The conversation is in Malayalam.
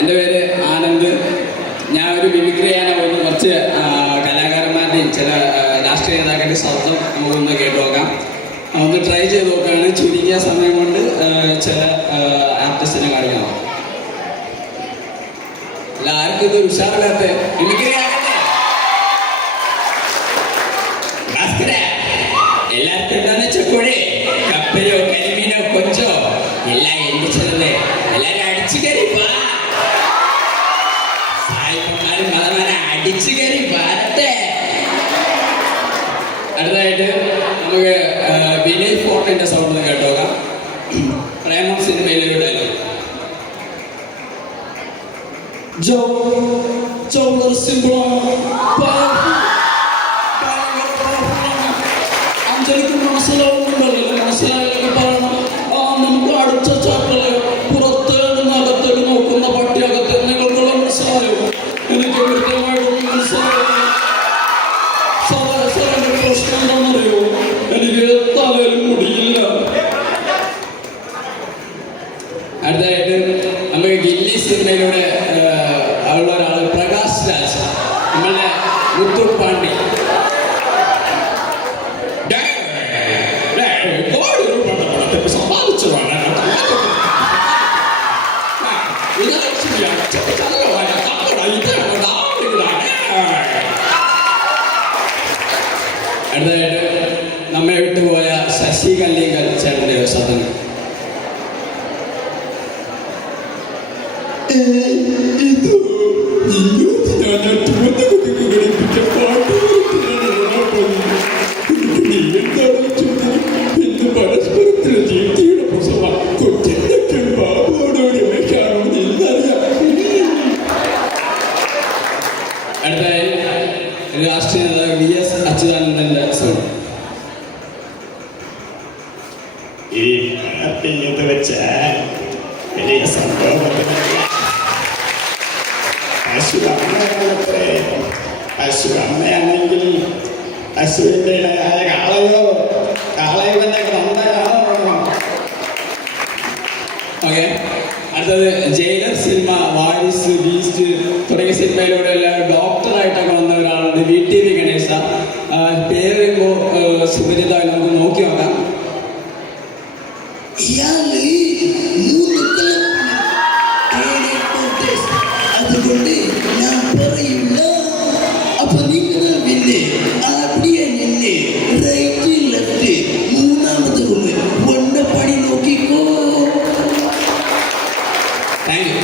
എൻ്റെ പേര് ആനന്ദ്. ഞാൻ ഒരു മിമിക്രി ചെയ്യാൻ പോകുന്ന കുറച്ച് കലാകാരന്മാരുടെയും ചില രാഷ്ട്രീയ നേതാക്കളുടെ ശബ്ദം നമുക്കൊന്ന് കേട്ടു നോക്കാം. ഒന്ന് ട്രൈ ചെയ്ത് നോക്കുകയാണ്. ചുരുങ്ങിയ സമയം കൊണ്ട് ചില ആർട്ടിസ്റ്റിനെ കാണിക്കണം. എല്ലാവർക്കും ഇതൊരു ഉഷാറില്ലാത്ത മിമിക്രി എല്ലാവർക്കും എന്താന്ന് ചെക്കൂടെ കപ്പലോ കരിമീനോ കൊഞ്ചോ എല്ലാം എന്ത് ചെറുത് എല്ലാരും അടിച്ചു കയറി സായിപ്പന്മാരും മതമാരെ അടിച്ചു കയറി പാരട്ടെ. അടുത്തതായിട്ട് നമുക്ക് വിനയ് ഫോർട്ടിന്റെ സൗണ്ട് കേട്ടോക്കാം. പ്രേമം സിനിമയിലെ ഒരു ഡയലോഗ്. അഞ്ജലിക്ക് മനസ്സിലാവുന്നുണ്ടല്ലോ, മനസ്സിലായാലും പറയണം. നമുക്ക് അടുത്ത ചാപ്റ്ററിൽ പുറത്തേക്ക് അകത്തേക്ക് നോക്കുന്ന പട്ടിയകത്ത് നിങ്ങൾക്കുള്ള മനസ്സിലായോ? എനിക്ക് കൃത്യമായിട്ട് മനസ്സിലായോ? സാറിന്റെ പ്രശ്നം എന്താണെന്നറിയോ? എനിക്ക് തലയിൽ മുടിയില്ല. അടുത്തതായിട്ട് നമുക്ക് ഗില്ലി സിനിമയിലൂടെ ഉള്ള ഒരാൾ പ്രകാശ് രാജ്, നമ്മളുടെ മുത്തൂർ പാണ്ഡി. അടുത്തതായിട്ട് നമ്മെ വിട്ടുപോയ ശശി കല്ലിങ്കൽ ചേട്ടന്റെ ശബ്ദം. അടുത്തായി രാഷ്ട്രീയ നേതാവ് VS അച്യുതാനന്ദന്റെ സൗണ്ട്. ഈ പാർട്ടിയത് വെച്ച വലിയ സംഭവം പശു അമ്മയാണത്രേ. പശു അമ്മയാണെങ്കിൽ പശുവിൻ്റെ ഇടയായ കാളയോ കാളയുവിൻ്റെ നന്ദകാളോ. ഓക്കെ, അടുത്തത് ജയിലർ സിനിമ, വാരിസ്, ബീസ്റ്റ് തുടങ്ങിയ സിനിമയിലൂടെ എല്ലാം ഡോക്ടറായിട്ടൊക്കെ വന്ന ഒരാളുണ്ട്, VTV ഗണേശ. പേര് വരുമ്പോൾ സുപരിത നമുക്ക് നോക്കി നോക്കാം. അതുകൊണ്ട് ഞാൻ പറയില്ല. അപ്പൊ നിങ്ങൾ പിന്നെ அப்படியே നിന്നെ റൈറ്റ് ലെഫ്റ്റ് മൂന്നാമത്തെ റൂമ് വണ്ണപ്പടി നോക്കിക്കോ. Thank you.